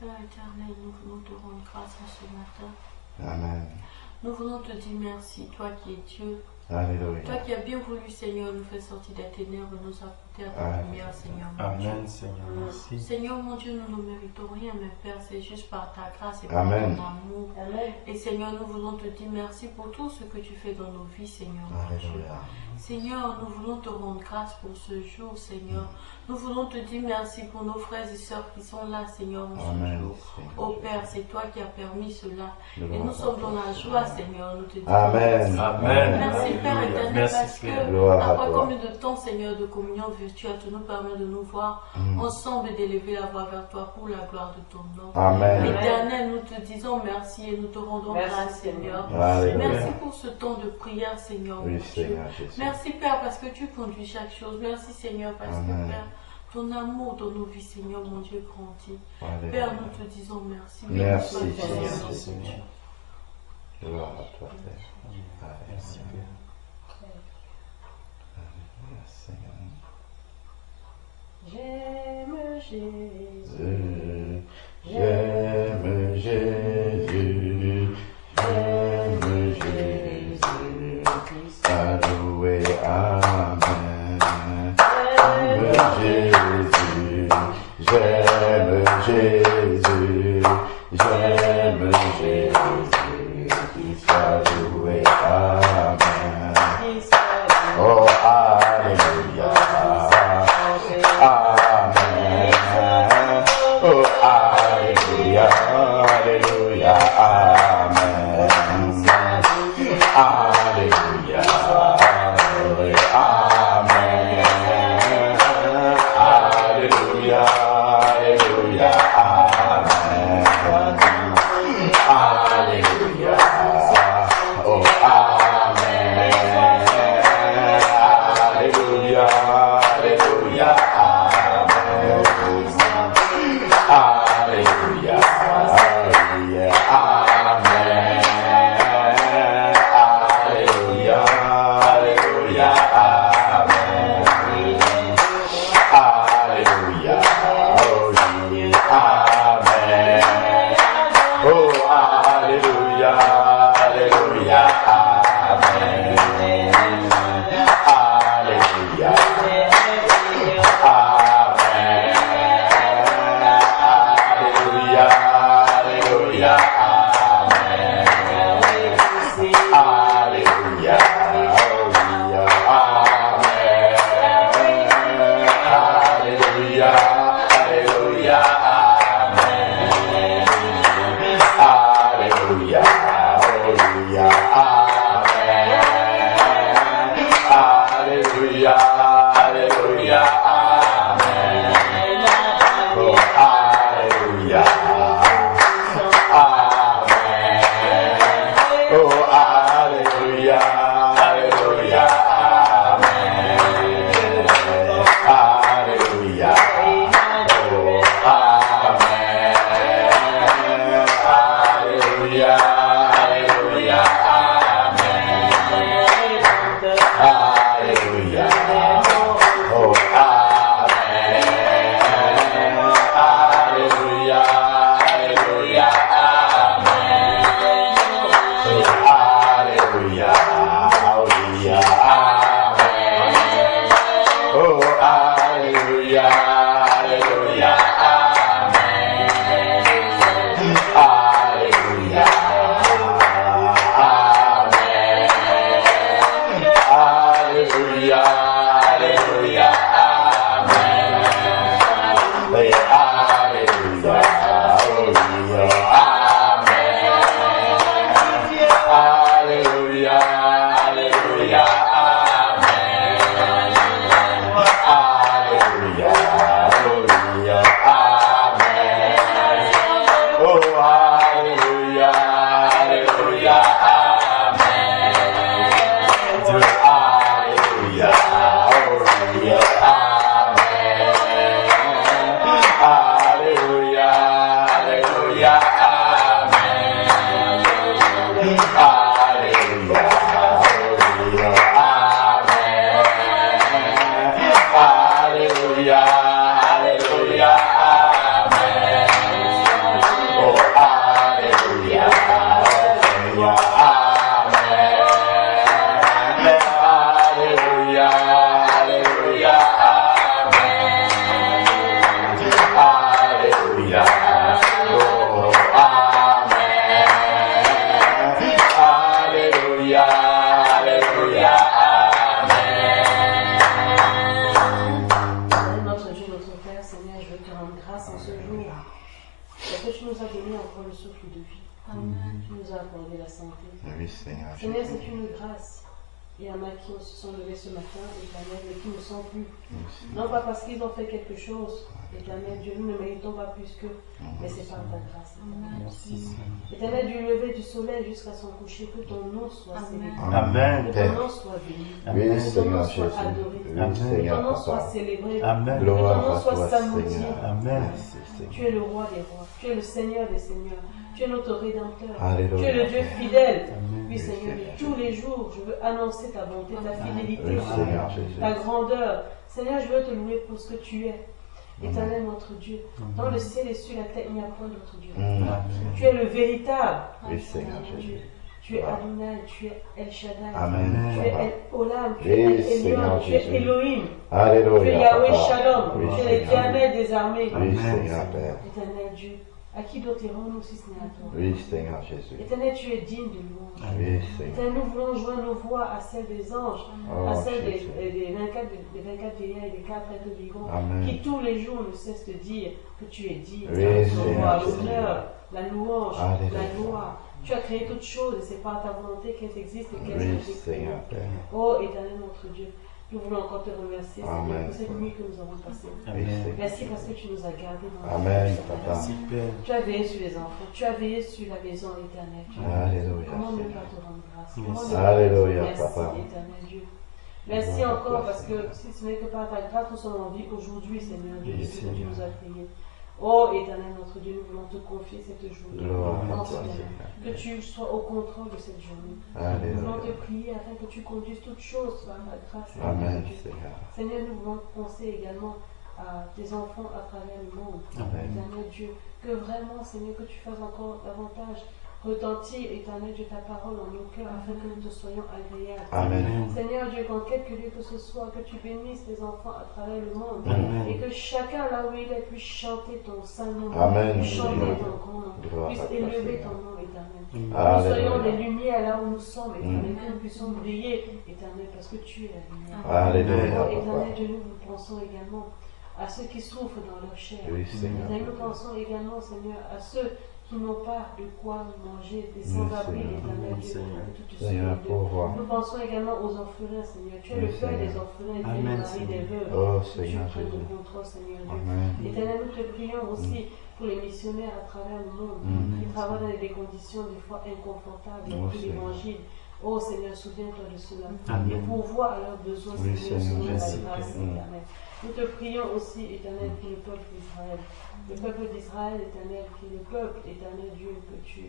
Père éternel, nous voulons te rendre grâce à ce matin. Amen. Nous voulons te dire merci, toi qui es Dieu. Alléluia. Toi qui as bien voulu, Seigneur, nous faire sortir des ténèbres et nous apporter à ta lumière, Seigneur. Mon Dieu. Amen, Seigneur, merci. Seigneur, mon Dieu, nous ne méritons rien, mais Père, c'est juste par ta grâce et par Amen. ton amour. Et Seigneur, nous voulons te dire merci pour tout ce que tu fais dans nos vies, Seigneur. Mon Dieu. Alléluia. Seigneur, nous voulons te rendre grâce pour ce jour, Seigneur. Nous voulons te dire merci pour nos frères et sœurs qui sont là, Seigneur, en ce Amen. jour. Oh Père, c'est toi qui as permis cela. Et Gloire nous à sommes toi. dans la joie, Seigneur. Nous te disons Amen. merci. Amen. Merci Père Alléluia. éternel, Merci, parce Père. que Gloire à après toi. combien de temps, Seigneur, de communion virtuelle, tu nous permets de nous voir ensemble et d'élever la voix vers toi pour la gloire de ton nom. Amen. Éternel, nous te disons merci et nous te rendons Merci, grâce, Seigneur. Alléluia. Merci pour ce temps de prière, Seigneur. Oui, mon Dieu. Seigneur Jésus. Merci Père parce que tu conduis chaque chose. Merci Seigneur parce Amen. que Père, ton amour dans nos vies, Seigneur, mon Dieu, grandit. Alléluia. Père, nous te disons merci. Merci, Béni soit ton nom, Seigneur. Merci, Seigneur. Gloire à toi, Père. Merci, Père. Alléluia, Seigneur. J'aime Jésus. J'aime Jésus, j'aime Jésus, alloué, Amen. J'aime Jésus, j'aime Jésus, alloué, Amen. Oh, Alléluia. Amen. Oh, Alléluia, Alléluia, Amen. Alléluia, Amen. Alléluia, Alléluia, Amen. Alléluia, oh, Amen. Alléluia, Alléluia, Amen. Alléluia, Alléluia, Amen. Alléluia, Alléluia, Amen. Alléluia, oh oui, Amen. Oh, Alléluia, Alléluia, Amen. Alléluia, Amen. Alléluia, Alléluia, Amen. Alléluia, Alléluia, Amen. Alléluia, Alléluia, Amen. Alléluia, Alléluia, Amen. Alléluia, Alléluia, Amen. Oh, Alléluia, Amen. Oh, Alléluia, Alléluia, Amen. Alléluia, oh, Amen. Alléluia, Alléluia, Amen. Alléluia, oh, Amen. Alléluia, Alléluia, Amen. Alléluia, Alléluia, Amen. Oh, Alléluia, Alléluia, Amen. Alléluia, Amen. Alléluia, Alléluia, Amen. Et Alléluia, Alléluia, Amen. Alléluia, Alléluia, Amen. Alléluia, Alléluia, Amen. Oh, Alléluia, Alléluia, Amen. Dieu, Alléluia, Alléluia, Amen. Alléluia, Alléluia, Amen. Alléluia, Alléluia, Amen. Alléluia, Alléluia, Amen. as donné encore le souffle de vie. Amen. Tu nous as accordé la santé. Oui, Seigneur Seigneur, Jésus. c'est une grâce. Il y en a qui se sont levés ce matin, Éternel, et qui ne sont plus. Oui, Seigneur. Non pas parce qu'ils ont fait quelque chose, Éternel Dieu, nous ne méritons pas plus qu'eux, mais c'est par ta grâce. Éternel. Merci. Éternel, du lever du soleil jusqu'à son coucher, que ton nom soit célébré. Amen. Que ton nom soit béni. Oui, Que ton nom Seigneur soit Jésus. adoré. Oui, Amen. Que ton Seigneur nom soit Papa. célébré. Amen. Que ton Gloire nom à soit toi, sanctifié. Seigneur. Amen. Merci, Seigneur. Tu es le roi des rois. Tu es le Seigneur des seigneurs. Tu es notre rédempteur. Alléluia. Tu es le Dieu fidèle. Amen. Oui, Seigneur, et tous les jours, je veux annoncer ta bonté, ta fidélité, Oui, Seigneur Jésus. ta grandeur. Seigneur, je veux te louer pour ce que tu es. Éternel, notre Dieu. Dans le ciel et sur la terre, il n'y a point d'autre Dieu. Tu es le véritable. Oui, Seigneur Jésus. Tu es Adonai, tu es El Shaddai. Amen. Tu es Papa. El Olam, tu Oui, es El Seigneur Elyon, tu es Jésus. Elohim. Tu es Alléluia. Yahweh Papa. Shalom, Oui, tu es Seigneur. l'Éternel des armées. Oui, Seigneur Père. Éternel Dieu, à qui d'autre irons-nous si ce n'est à toi? Oui, Seigneur Jésus. Éternel, tu es digne de louange. Oui, Seigneur. Éternel, nous voulons joindre nos voix à celles des anges, Oh, à celles Jésus. des 24 vieillards et des 4 êtres vivants, Amen. qui tous les jours ne cessent de dire que tu es digne. Oui, Nous Seigneur avons Jésus. l'honneur, la louange, Alléluia. la gloire. Tu as créé toutes choses et c'est par ta volonté qu'elles existent et qu'elles Oui, sont créées. Seigneur Père. Oh éternel notre Dieu, nous voulons encore te remercier Seigneur, Amen. pour cette nuit que nous avons passée. Oui, Amen. Seigneur. Merci parce que tu nous as gardés dans la Amen, vie. Papa. Merci, Père. Tu as veillé sur les enfants, tu as veillé sur la maison éternelle. Alléluia, Comment ne Seigneur. pas te rendre grâce? Merci. Comment ne pas te Alléluia, dire Papa. merci, éternel Dieu. Merci Gloire à encore toi, parce que Seigneur. si ce n'est que par ta grâce, nous sommes en vie aujourd'hui, Seigneur Dieu, Oui, depuis que tu Seigneur. nous as créés. Oh éternel notre Dieu, nous voulons te confier cette journée. Gloire à Oh, toi, Seigneur, Seigneur. que tu sois au contrôle de cette journée. Nous voulons te Alléluia. prier afin que tu conduises toutes choses par ta grâce. Amen, Dieu. Seigneur. Seigneur, nous voulons penser également à tes enfants à travers le monde. Amen. Éternel Dieu, que vraiment, Seigneur, que tu fasses encore davantage retentir, éternel Dieu, ta parole en nos cœurs afin que nous te soyons agréables. Amen. Seigneur Dieu, qu'en quelque lieu que ce soit, que tu bénisses tes enfants à travers le monde Amen. et que chacun là où il est puisse chanter ton saint nom, Amen. puisse chanter Seigneur. ton grand nom, Gloire puisse à toi, élever Seigneur. ton nom éternel. Amen. Nous soyons Alléluia. des lumières là où nous sommes, éternel, que nous puissions briller, éternel, parce que tu es la lumière. Alléluia, Oh, éternel Papa. Dieu, nous pensons également à ceux qui souffrent dans leur chair. Oui, Seigneur. Éternel, nous pensons également, Seigneur, à ceux qui n'ont pas de quoi manger, des sans-abri, Seigneur. éternel Oui, Dieu, Seigneur. que tu te Seigneur, souviennes d'eux. pourvoir. Nous pensons également aux orphelins, Seigneur. Tu es Oui, le Père des Seigneur. orphelins et tu es Amen, le mari des Seigneur. veuves. Oh, Que tu Seigneur prennes le Jésus. contrôle, Seigneur Dieu. Amen. Éternel, nous te prions aussi pour les missionnaires à travers le monde Amen. qui travaillent dans des conditions des fois inconfortables Oh, pour Seigneur. l'évangile. Oh Seigneur, souviens-toi de cela. Amen. Et pourvois à leurs besoins, Oui, Seigneur, Seigneur, selon Jésus. ta grâce, Mm. éternel. Nous te prions aussi, éternel, pour le peuple d'Israël. Le peuple d'Israël, éternel, qui est le peuple, éternel Dieu, que tu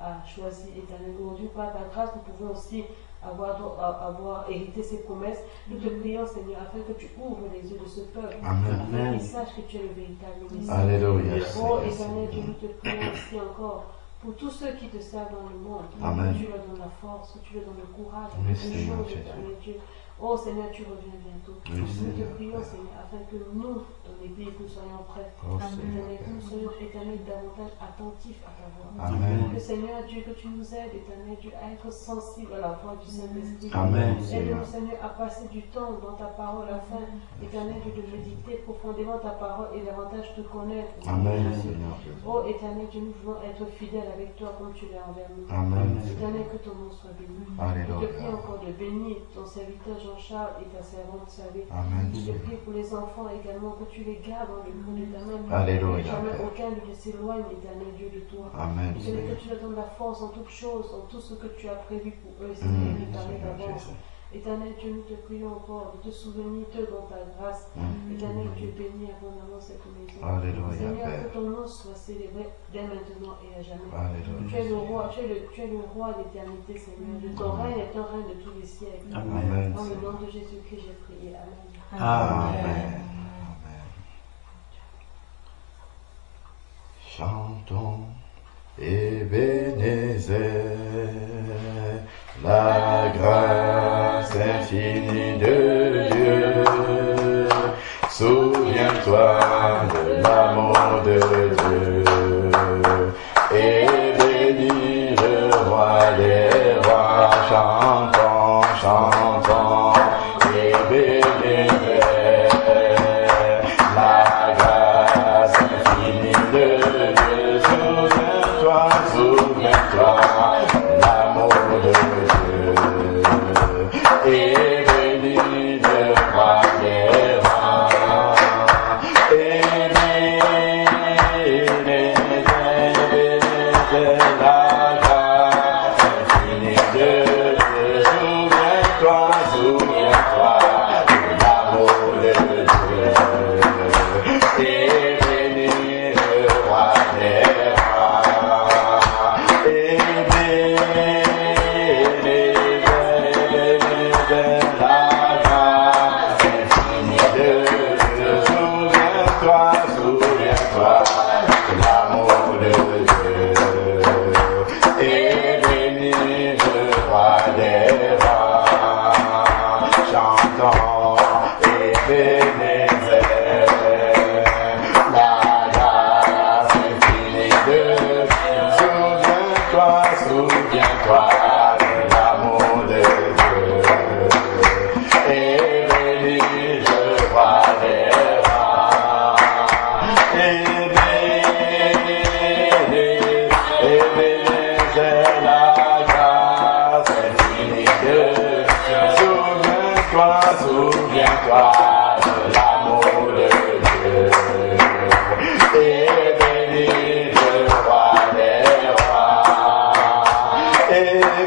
as choisi, éternel. Aujourd'hui, par ta grâce, nous pouvons aussi avoir hérité ces promesses. Nous te prions, Seigneur, afin que tu ouvres les yeux de ce peuple. Amen. Afin qu'ils sachent que tu es le véritable Messie. Alléluia, Oh, Seigneur. éternel Dieu, nous te prions aussi encore pour tous ceux qui te servent dans le monde. Amen. Que tu leur donnes la force, que tu leur donnes le courage, Oui, les Seigneur choses, Jésus. éternel Dieu. Oh Seigneur, tu reviens bientôt. Oui, Nous te Seigneur. prions, Seigneur, afin que nous, ton Église, nous soyons prêts. Oh, Seigneur. Éternel, que nous soyons, éternel, davantage attentifs à ta voix. Amen. Que Seigneur Dieu, que tu nous aides, éternel Dieu, à être sensibles à la voix du Saint-Esprit. Amen, Aide-nous, Seigneur. Seigneur, à passer du temps dans ta parole afin, éternel Dieu, de méditer profondément ta parole et davantage te connaître. Amen, Seigneur Jésus. Oh éternel Dieu, nous voulons être fidèles avec toi comme tu l'es envers nous. Amen. Éternel, que ton nom soit béni. Je te prie Alléluia. encore de bénir ton serviteur Jean-Charles et ta servante Salée. Amen. Je te prie pour les enfants également, que tu les gardes dans le creux de ta main. Alléluia, Que jamais Père. aucun ne s'éloigne, éternel Dieu, de toi. Amen, Seigneur, Seigneur. que tu leur donnes la force en toutes choses, en tout ce que tu as prévu pour eux, Seigneur, préparé Seigneur d'avance. Jésus. Éternel Dieu, nous te prions encore de te souvenir de dans ta grâce. Éternel Dieu, bénis abondamment cette maison. Alléluia, Seigneur, Père. que ton nom soit célébré dès maintenant et à jamais. Tu Alléluia. es le roi, tu es le roi d'éternité, Seigneur. De ton règne est un règne de tous les siècles. Amen. Dans le nom de Jésus-Christ, j'ai prié. Amen. Amen. Chantons Ebenezer, la grâce infinie de Dieu. Souviens-toi de l'amour de Dieu et bénis le roi des rois. Chantons, chantons Ebenezer, la grâce infinie de Dieu. Et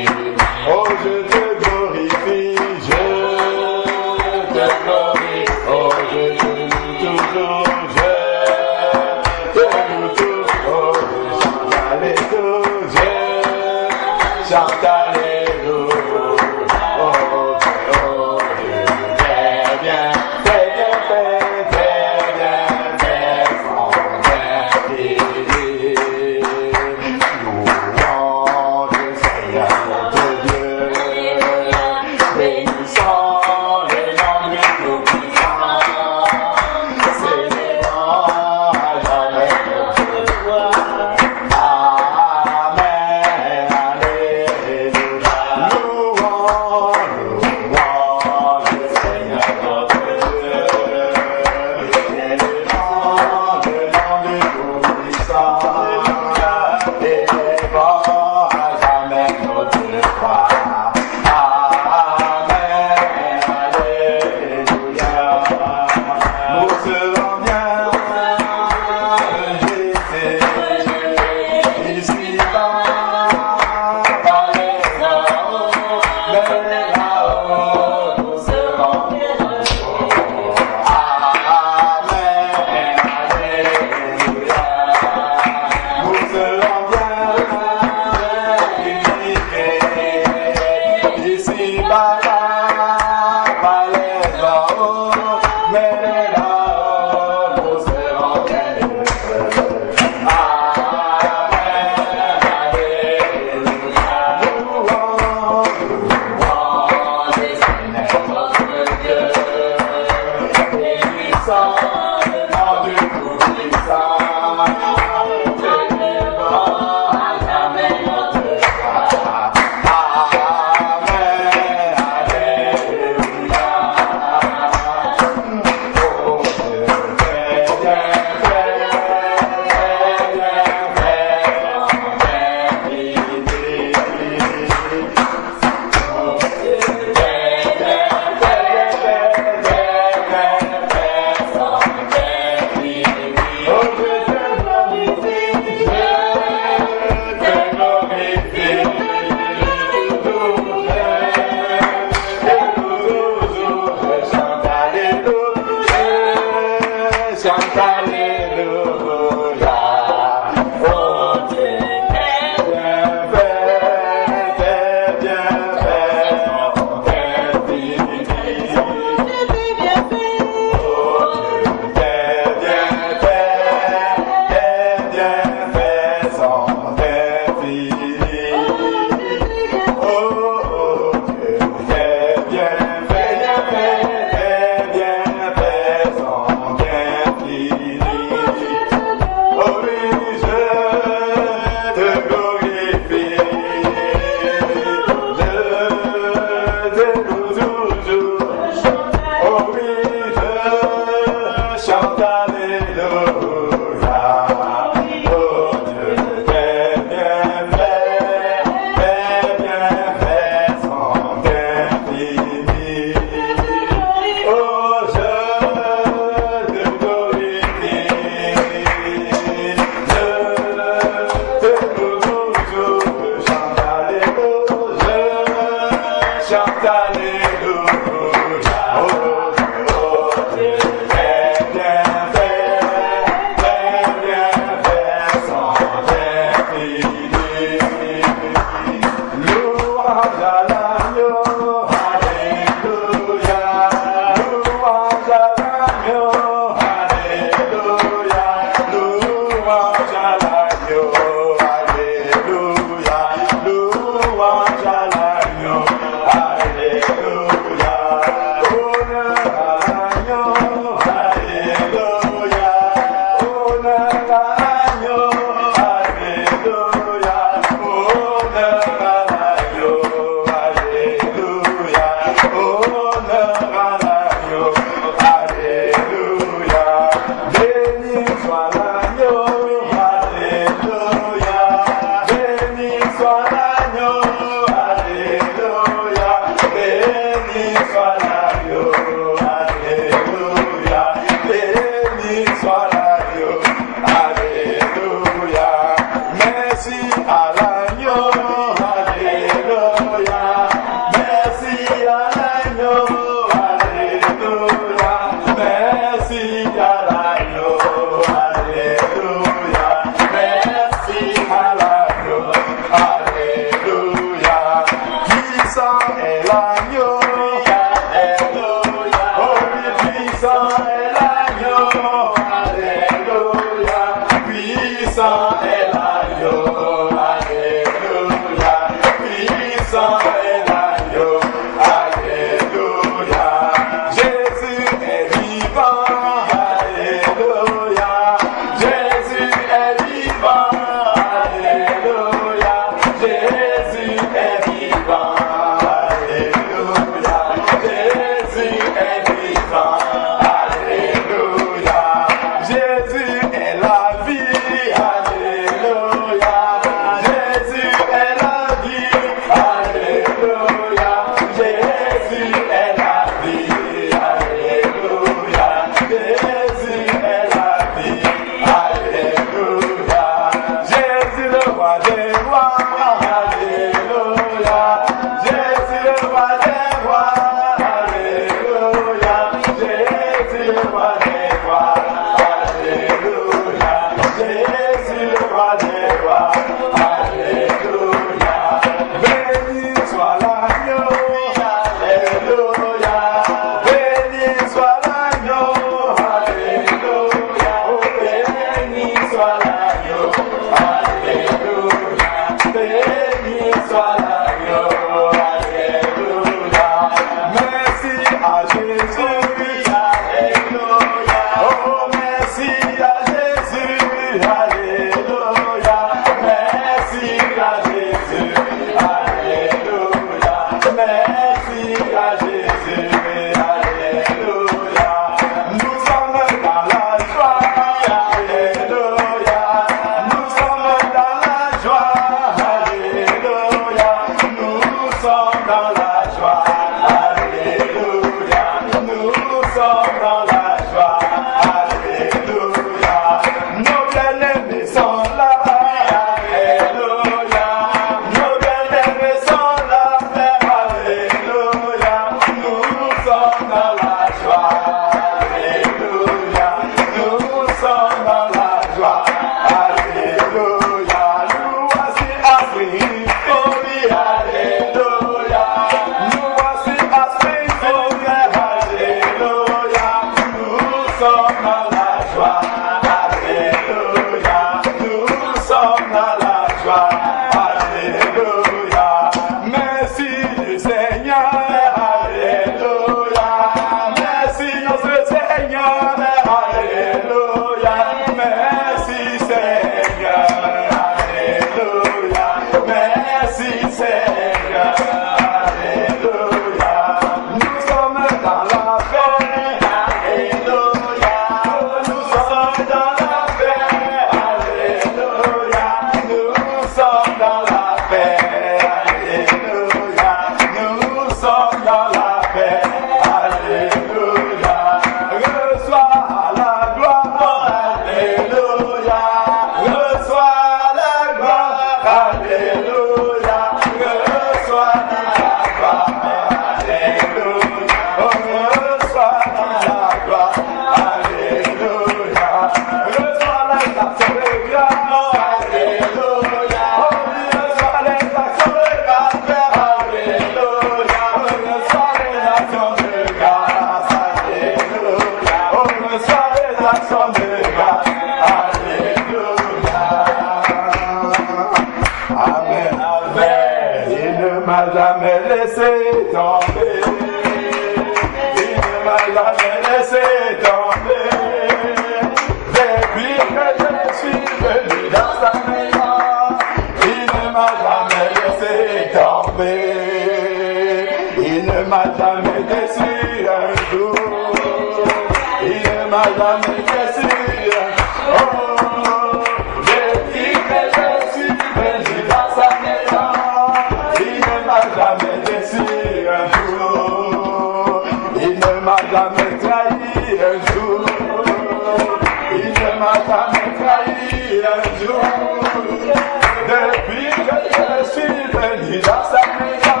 Depuis que je suis venu dans sa maison,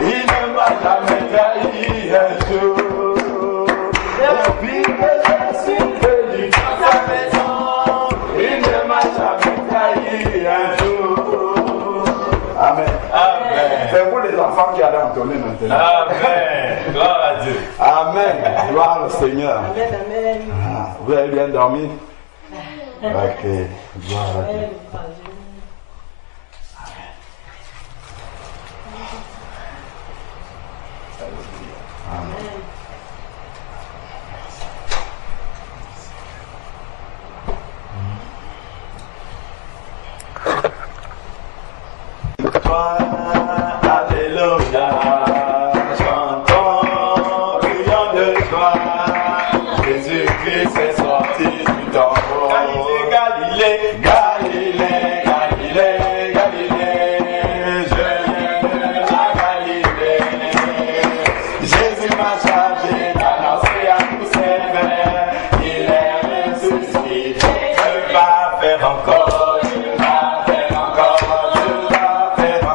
il ne m'a jamais trahi entonner maintenant. Amen. Gloire à Dieu. Amen. Gloire au Seigneur. Amen, amen. Ah, vous avez bien dormi? Ok. Gloire à Dieu. Amen. Amen. Alléluia, chantons, crions de joie. Jésus-Christ est sorti du tombeau. Galilée, Galilée, Galilée, Galilée, je viens de la Galilée. Jésus m'a chargé d'annoncer à tous ses frères, il est ressuscité. Je vais faire encore, je vais faire encore, je vais faire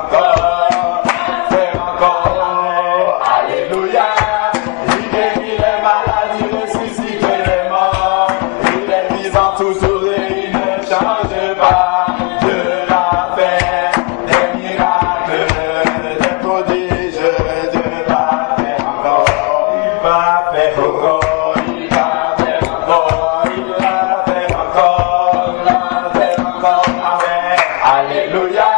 encore. Alléluia, il guérit les malades, il ressuscite les morts, il est vivant toujours et il ne change pas. Dieu l'a fait, des miracles, des prodiges, Dieu va faire encore, il va faire encore, il va faire encore, il va faire encore, il va faire encore. Amen. Alléluia,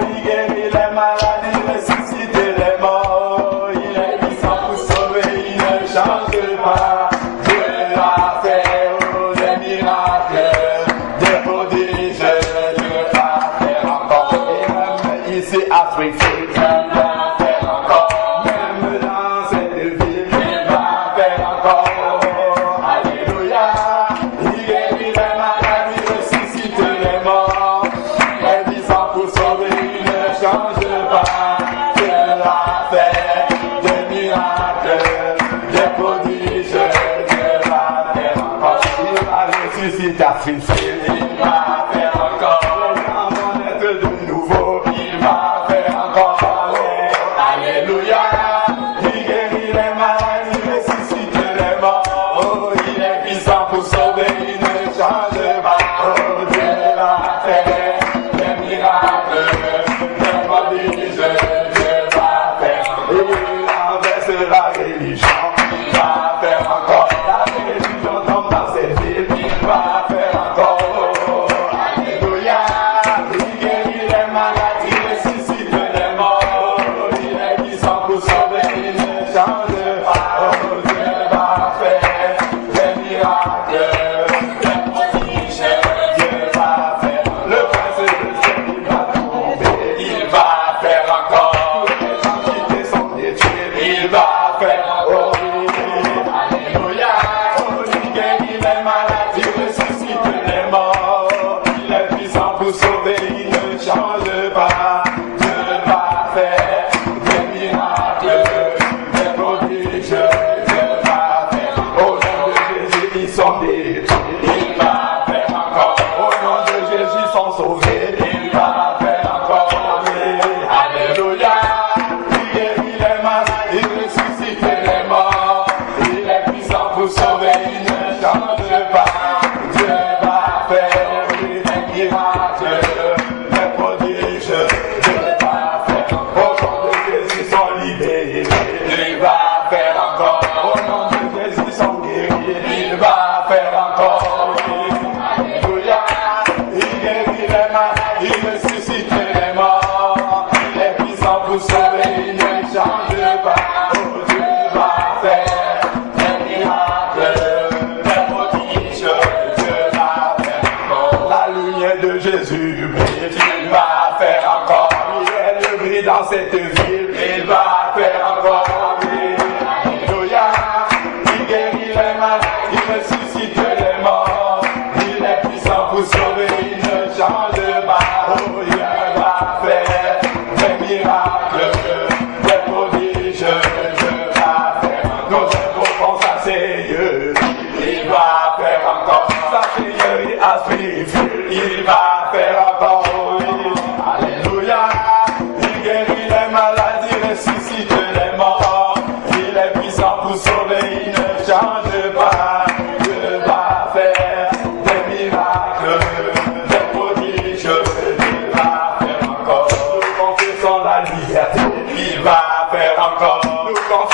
il guérit les malades, il ressuscite les morts, il est puissant pour sauver, il ne change pas. Dieu l'a fait, oh, des miracles, des prodiges, Dieu va faire encore. Et même ici à Springfield, il va faire encore. Même dans cette ville, il va faire encore. Alléluia, il guérit les malades, il ressuscite les morts. Il est puissant pour sauver, il ne change pas. Dieu l'a fait, des miracles, des prodiges, Dieu va faire encore. Il va ressusciter à Springfield, il va faire encore. Les gens vont naître de nouveau, il va faire encore. Alléluia, il guérit les malades, il ressuscite les morts. Oh, il est puissant pour sauver, il ne change pas. Oh, Dieu l'a fait, des miracles, des prodiges, Dieu va faire. Il renverse la religion, il va faire encore. La religion tombe dans cette ville, il va faire encore. Alléluia, il guérit les malades, il ressuscite les morts. Il est puissant pour sauver, il ne change pas. Oh, Dieu va faire des miracles, des prodiges, Dieu va faire. Le prince de ciel, il va tomber, il va faire encore. Les gens qui te sont détruits, il va faire encore. Alléluia, oh, il guérit les malades, il ressuscite les morts. Il est puissant pour sauver, il ne change pas. Dieu va faire des miracles, des prodiges, Dieu va faire. Au nom de Jésus, ils sont détruits, il va faire encore. Au nom de Jésus, ils sont sauvés, il va faire encore. Alléluia, il guérit les malades, il ressuscite les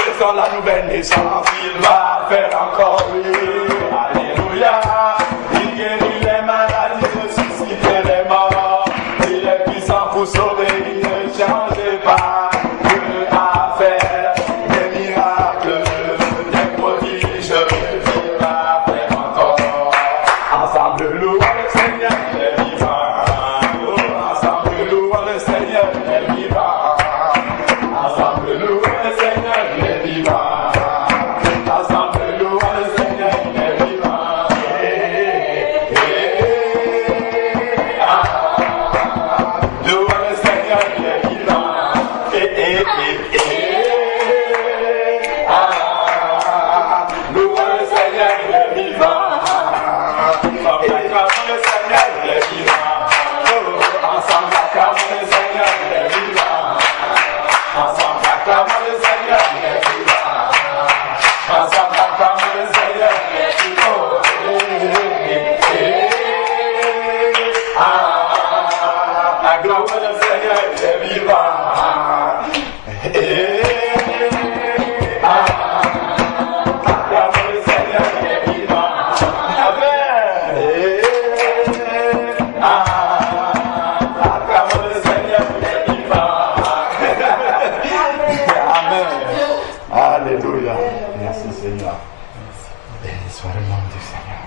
faisant la nouvelle naissance, il va faire encore lui. Alléluia. Il guérit les maladies, ressuscite les morts. Il est puissant pour sauver, il ne change pas. Dieu a fait des miracles, des prodiges, il va faire encore. Ensemble, louons le Seigneur, il est vivant. Ensemble, louons le Seigneur, il est vivant. Ensemble, louons le Seigneur, il est vivant. Ensemble, louons le Seigneur, il est vivant. Louons le Seigneur, il est vivant. Louons le Seigneur, il est vivant. Acclamons le Seigneur, il est vivant. Ensemble, acclamons le Seigneur, il est vivant. Ensemble, acclamons le Seigneur, il est vivant. Ensemble, acclamons le Seigneur, il est vivant. Acclamons le Seigneur, il est vivant. Acclamons le Seigneur, il est vivant. Acclamons le Seigneur, il est vivant. Amen. Alléluia. Merci Seigneur. Béni soit le nom du Seigneur.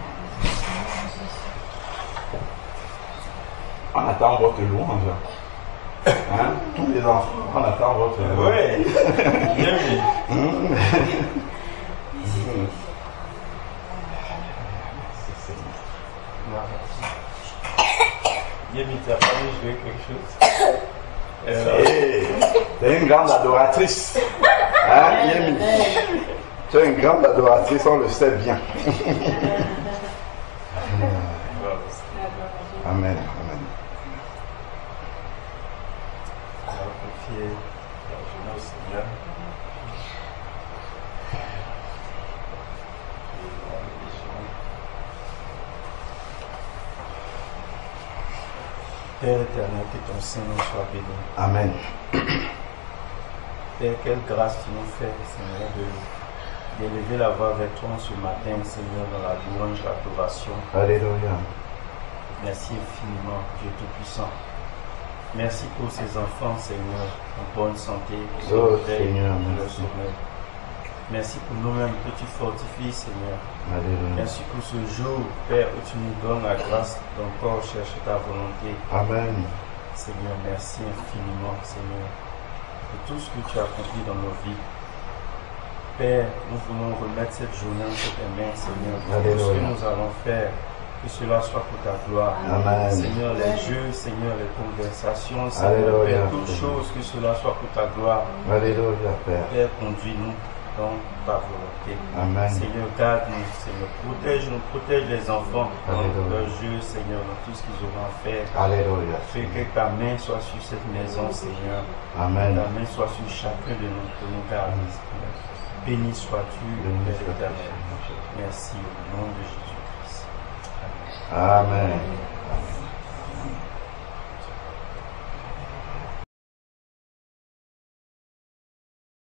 On attend votre louange. Hein? Tous les enfants, on attend votre louange. Oui. Yemi. Yemi, tu as pas joué quelque chose? Hey, tu es une grande adoratrice. Hein, Yemi? Tu es une grande adoratrice, on le sait bien. Amen. Amen. Alors, confier la journée au Seigneur. Père éternel, que ton Seigneur soit béni. Amen. Père, quelle grâce tu nous fais, Seigneur, d'élever la voix vers toi ce matin, Seigneur, dans la louange, l'adoration. Alléluia. Merci infiniment, Dieu Tout-Puissant. Merci pour ces enfants, Seigneur, en bonne santé, pour Oh, leur réveil, Seigneur, pour leur merci. sommeil. Merci pour nous-mêmes que tu fortifies, Seigneur. Alléluia. Merci pour ce jour, Père, où tu nous donnes la grâce d'encore chercher ta volonté. Amen. Seigneur, merci infiniment, Seigneur, pour tout ce que tu as accompli dans nos vies. Père, nous voulons remettre cette journée entre tes mains, Seigneur. Tout ce que Alléluia. nous allons faire, que cela soit pour ta gloire. Amen. Seigneur, les jeux, Seigneur, les conversations, Seigneur, Alléluia. Père, toutes choses, que cela soit pour ta gloire. Alléluia, Père. Père, conduis-nous dans ta volonté. Amen. Seigneur, garde-nous, Seigneur, protège-nous, protège les enfants dans Alléluia. leurs jeux, Seigneur, dans tout ce qu'ils auront à faire. Alléluia. Fais que ta main soit sur cette maison, Seigneur. Amen. Ta main soit sur chacun de nous pour nous garder, Seigneur. Béni sois-tu, Béni Père sois-tu, éternel. Seigneur. Merci au nom de Jésus-Christ. Amen.